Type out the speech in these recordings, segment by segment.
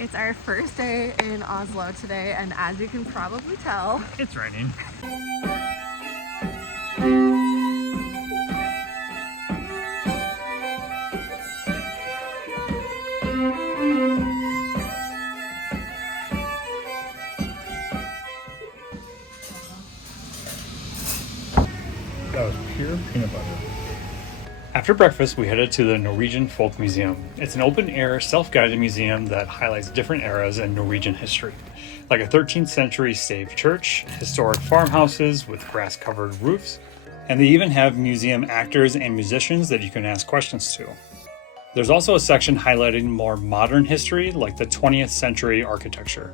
It's our first day in Oslo today, and as you can probably tell, it's raining. That was pure peanut butter. After breakfast, we headed to the Norwegian Folk Museum. It's an open-air, self-guided museum that highlights different eras in Norwegian history, like a 13th century stave church, historic farmhouses with grass-covered roofs, and they even have museum actors and musicians that you can ask questions to. There's also a section highlighting more modern history, like the 20th century architecture.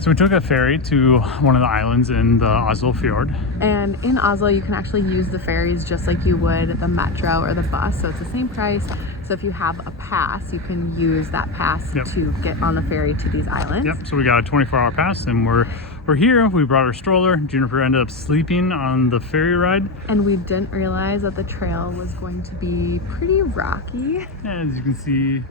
So we took a ferry to one of the islands in the Oslo Fjord. And in Oslo, you can actually use the ferries just like you would the metro or the bus. So it's the same price. So if you have a pass, you can use that pass to get on the ferry to these islands. Yep, so we got a 24-hour pass and we're here. We brought our stroller. Juniper ended up sleeping on the ferry ride. And we didn't realize that the trail was going to be pretty rocky. As you can see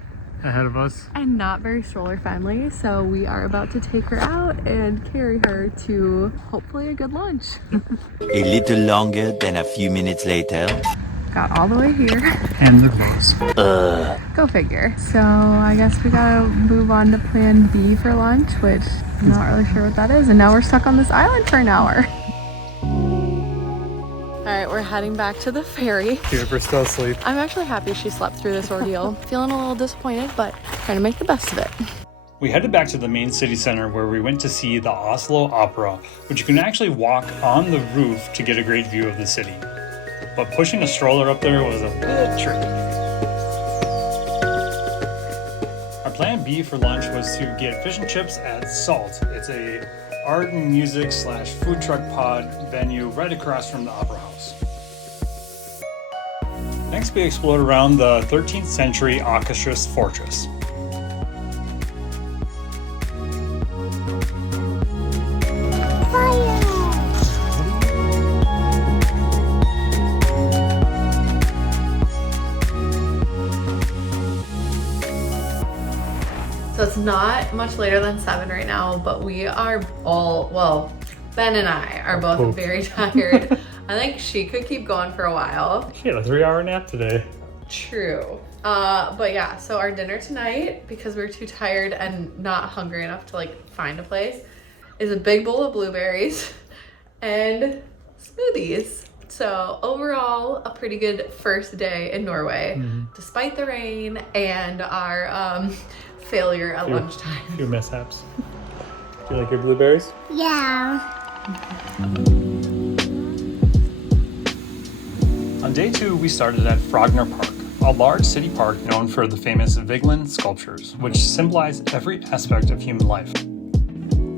ahead of us. And not very stroller friendly. So we are about to take her out and carry her to hopefully a good lunch. A little longer than a few minutes later. Got all the way here. Hands are closed. Go figure. So I guess we gotta move on to plan B for lunch, which I'm not really sure what that is. And now we're stuck on this island for an hour. All right, we're heading back to the ferry. Juniper's still asleep. I'm actually happy she slept through this ordeal. Feeling a little disappointed, but trying to make the best of it. We headed back to the main city center where we went to see the Oslo Opera, which you can actually walk on the roof to get a great view of the city. But pushing a stroller up there was a bit tricky. Our plan B for lunch was to get fish and chips at Salt. It's a art and music / food truck pod venue right across from the Opera House. Next, we explored around the 13th century Akershus fortress. So it's not much later than 7 right now, but we are all, well, Ben and I are both very tired. I think she could keep going for a while. She had a 3-hour nap today. True. But yeah, so our dinner tonight, because we're too tired and not hungry enough to like find a place, is a big bowl of blueberries and smoothies. So overall, a pretty good first day in Norway, despite the rain and our failure at lunchtime. A few mishaps. Do you like your blueberries? Yeah. On day 2, we started at Frognerparken, a large city park known for the famous Vigeland sculptures, which symbolize every aspect of human life,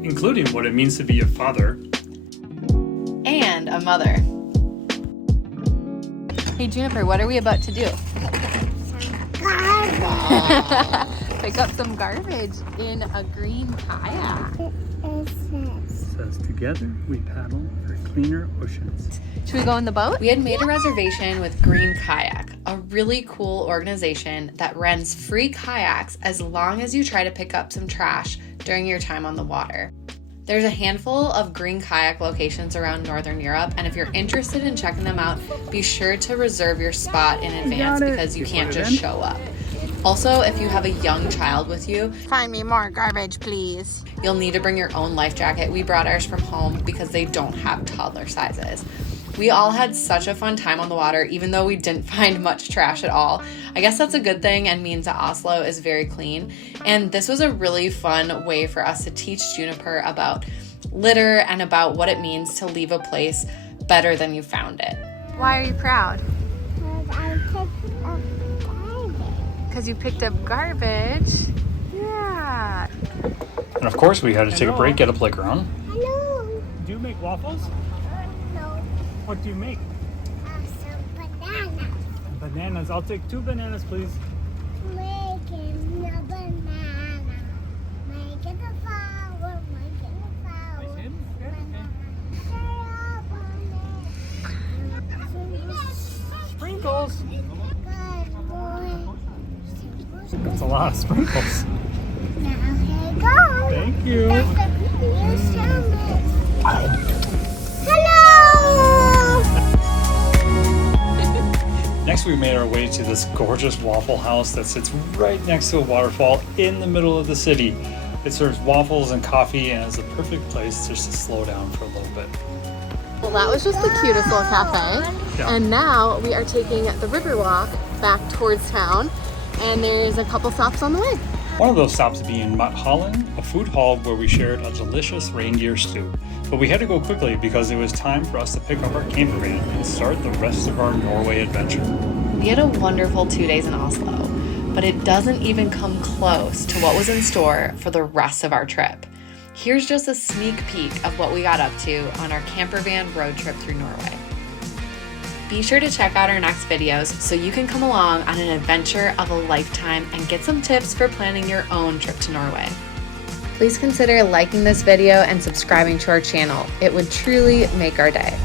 including what it means to be a father and a mother. Hey Juniper, what are we about to do? Pick up some garbage in a green kayak. It says, together we paddle for cleaner oceans. Should we go in the boat? We had made a reservation with Green Kayak, a really cool organization that rents free kayaks as long as you try to pick up some trash during your time on the water. There's a handful of Green Kayak locations around Northern Europe, and if you're interested in checking them out, be sure to reserve your spot in advance because you can't just show up. Also, if you have a young child with you, Find me more garbage, please. you'll need to bring your own life jacket. We brought ours from home because they don't have toddler sizes. We all had such a fun time on the water, even though we didn't find much trash at all. I guess that's a good thing and means that Oslo is very clean. And this was a really fun way for us to teach Juniper about litter and about what it means to leave a place better than you found it. Why are you proud? Because you picked up garbage. Yeah. And of course, we had to take a break at a playground. Hello. Do you make waffles? No. What do you make? Some banana. Bananas. I'll take 2 bananas, please. Making a banana. Making a flower. Making a flower. Sprinkles. That's a lot of sprinkles. Now here you go. Thank you. That's the new service. Hello! Next, we made our way to this gorgeous Waffle House that sits right next to a waterfall in the middle of the city. It serves waffles and coffee and is a perfect place just to slow down for a little bit. Well, that was just the cutest little cafe. Yeah. And now we are taking the river walk back towards town, and there's a couple stops on the way. One of those stops being Mathallen, a food hall where we shared a delicious reindeer stew. But we had to go quickly because it was time for us to pick up our camper van and start the rest of our Norway adventure. We had a wonderful 2 days in Oslo, but it doesn't even come close to what was in store for the rest of our trip. Here's just a sneak peek of what we got up to on our camper van road trip through Norway. Be sure to check out our next videos so you can come along on an adventure of a lifetime and get some tips for planning your own trip to Norway. Please consider liking this video and subscribing to our channel. It would truly make our day.